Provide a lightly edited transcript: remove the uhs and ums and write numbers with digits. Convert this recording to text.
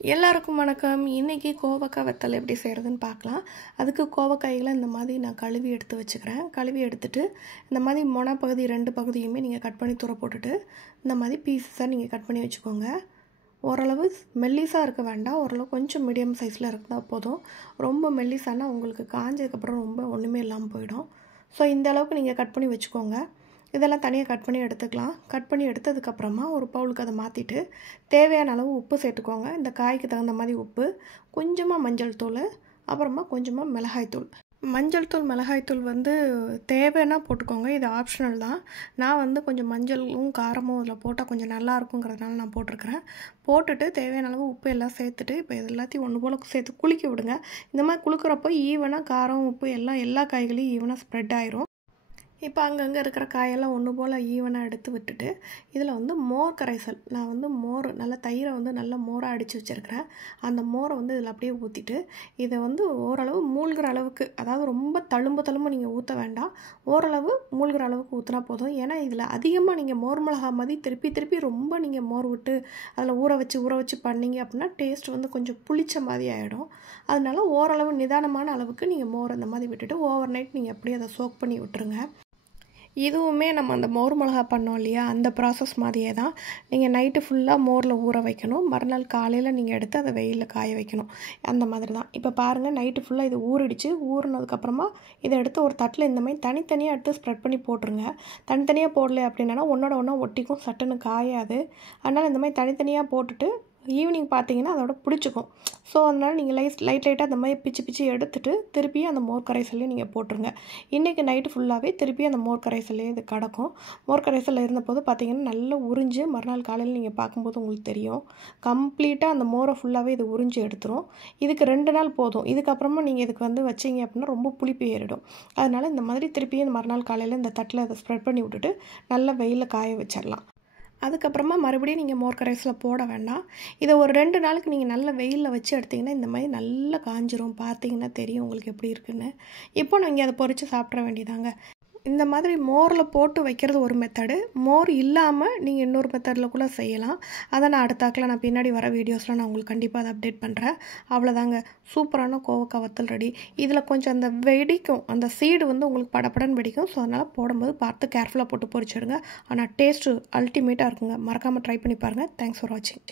எல்லாருக்கும் வணக்கம். இன்னைக்கு கோவக்காய் வத்தல் எப்படி செய்கிறதுன்னு பார்க்கலாம். அதுக்கு கோவக்காய்களை இந்த மாதிரி நான் கழுவி எடுத்து வச்சுக்கிறேன். கழுவி எடுத்துட்டு இந்த மாதிரி மொன பகுதி 2 பகுதியுமே நீங்கள் கட் பண்ணி தூர போட்டுட்டு இந்த மாதிரி பீஸஸாக நீங்கள் கட் பண்ணி வச்சுக்கோங்க. ஓரளவு மெல்லிஸாக இருக்க வேண்டாம், ஓரளவு கொஞ்சம் மீடியம் சைஸில் இருந்தால் போதும். ரொம்ப மெல்லிஸானா உங்களுக்கு காஞ்சதுக்கப்புறம் ரொம்ப ஒன்றுமே இல்லாமல் போயிடும். ஸோ இந்த அளவுக்கு நீங்கள் கட் பண்ணி வச்சுக்கோங்க. இதெல்லாம் தனியாக கட் பண்ணி எடுத்துக்கலாம். கட் பண்ணி எடுத்ததுக்கப்புறமா ஒரு பவுலுக்கு அதை மாற்றிட்டு தேவையான அளவு உப்பு சேர்த்துக்கோங்க. இந்த காய்க்கு தகுந்த மாதிரி உப்பு, கொஞ்சமாக மஞ்சள் தூள், அப்புறமா கொஞ்சமாக மிளகாய்த்தூள். மஞ்சள் தூள் மிளகாய்த்தூள் தேவைன்னா போட்டுக்கோங்க, இது ஆப்ஷனல் தான். நான் கொஞ்சம் மஞ்சளும் காரமும் அதில் போட்டால் கொஞ்சம் நல்லா இருக்குங்கிறதுனால நான் போட்டிருக்கிறேன். போட்டுட்டு தேவையான அளவு உப்பு எல்லாம் சேர்த்துட்டு இப்போ இது எல்லாத்தையும் ஒன்று போல் சேர்த்து குலுக்கி விடுங்க. இந்த மாதிரி குலுக்கிறப்போ ஈவனாக காரம் உப்பு எல்லா காய்களையும் ஈவனாக ஸ்ப்ரெட் ஆயிரும். இப்போ அங்கங்கே இருக்கிற காயெல்லாம் ஒன்று போல் ஈவனாக எடுத்து விட்டுட்டு இதில் மோர் கரைசல், நான் மோர் நல்லா தயிரை நல்லா மோராக அடித்து வச்சுருக்கிறேன். அந்த மோரை இதில் அப்படியே ஊற்றிட்டு இதை ஓரளவு மூழ்கிற அளவுக்கு, அதாவது ரொம்ப தழும்பு நீங்கள் ஊற்ற வேண்டாம், ஓரளவு மூழ்கிற அளவுக்கு ஊற்றினா போதும். ஏன்னா இதில் அதிகமாக நீங்கள் மோர் மிளகா மாதிரி திருப்பி ரொம்ப நீங்கள் மோர் விட்டு அதில் ஊற வச்சு பண்ணிங்க அப்படின்னா டேஸ்ட் கொஞ்சம் புளிச்ச மாதிரி ஆகிடும். அதனால ஓரளவு நிதானமான அளவுக்கு நீங்கள் மோர் அந்த மாதிரி விட்டுட்டு ஓவர் நைட் நீங்கள் அப்படியே அதை சோக் பண்ணி விட்டுருங்க. இதுவுமே நம்ம அந்த மோர் மிளகா பண்ணோம் இல்லையா, அந்த ப்ராசஸ் மாதிரியே தான். நீங்கள் நைட்டு ஃபுல்லாக மோரில் ஊற வைக்கணும், மறுநாள் காலையில் நீங்கள் எடுத்து அதை வெயிலில் காய வைக்கணும். அந்த மாதிரி தான். இப்போ பாருங்கள், நைட்டு ஃபுல்லாக இது ஊறிடுச்சு. ஊறினதுக்கப்புறமா இதை எடுத்து ஒரு தட்டில் இந்த மாதிரி தனித்தனியாக எடுத்து ஸ்ப்ரெட் பண்ணி போட்டுருங்க. தனித்தனியாக போடல அப்படின்னா ஒன்றோட ஒன்றா ஒட்டிக்கும், சட்டுன்னு காயாது. அதனால் இந்த மாதிரி தனித்தனியாக போட்டுட்டு ஈவினிங் பார்த்தீங்கன்னா அதோட பிடிச்சிக்கும். ஸோ அதனால் நீங்கள் லைட்டாக அந்த மாதிரி பிச்சு எடுத்துகிட்டு திருப்பி அந்த மோர் கரைசல்லையும் நீங்கள் போட்டுருங்க. இன்றைக்கி நைட்டு ஃபுல்லாகவே திருப்பி அந்த மோர் கரைசல்லே இது கிடக்கும். மோர் கரைசலில் இருந்தபோது பார்த்தீங்கன்னா நல்லா உறிஞ்சு மறுநாள் காலையில் நீங்கள் பார்க்கும்போது உங்களுக்கு தெரியும், கம்ப்ளீட்டாக அந்த மோரை ஃபுல்லாகவே இது உறிஞ்சு எடுத்துரும். இதுக்கு 2 நாள் போதும். இதுக்கப்புறமா நீங்கள் இதுக்கு வச்சிங்க அப்படின்னா ரொம்ப புளிப்பு ஏறிடும். அதனால் இந்த மாதிரி திருப்பியும் மறுநாள் காலையில் இந்த தட்டில் அதை ஸ்ப்ரெட் பண்ணி விட்டுட்டு நல்லா வெயிலில் காய வச்சிடலாம். அதுக்கப்புறமா மறுபடியும் நீங்கள் மோர் கரைசலில் போட வேண்டாம். இதை ஒரு 2 நாளுக்கு நீங்கள் நல்ல வெயிலில் வச்சு எடுத்திங்கன்னா இந்த மாதிரி நல்லா காஞ்சிரும். பார்த்தீங்கன்னா தெரியும் உங்களுக்கு எப்படி இருக்குன்னு. இப்போ நீங்கள் அதை பொரித்து சாப்பிட்ற வேண்டியதாங்க. இந்த மாதிரி மோரில் போட்டு வைக்கிறது ஒரு மெத்தடு. மோர் இல்லாமல் நீங்கள் இன்னொரு மெத்தடில் கூட செய்யலாம். அதை நான் நான் பின்னாடி வர வீடியோஸில் நான் உங்களுக்கு கண்டிப்பாக அதை அப்டேட் பண்ணுறேன். அவ்வளோதாங்க, சூப்பரான கோவக்காய் வத்தல் ரெடி. இதில் கொஞ்சம் அந்த வெடிக்கும், அந்த சீடு உங்களுக்கு படப்படன்னு வெடிக்கும். ஸோ அதனால் போடும்போது பார்த்து கேர்ஃபுல்லாக போட்டு பொரிச்சிடுங்க. ஆனால் டேஸ்ட்டு அல்டிமேட்டாக இருக்குங்க. மறக்காமல் ட்ரை பண்ணி பாருங்கள். தேங்க்ஸ் ஃபார் வாட்சிங்.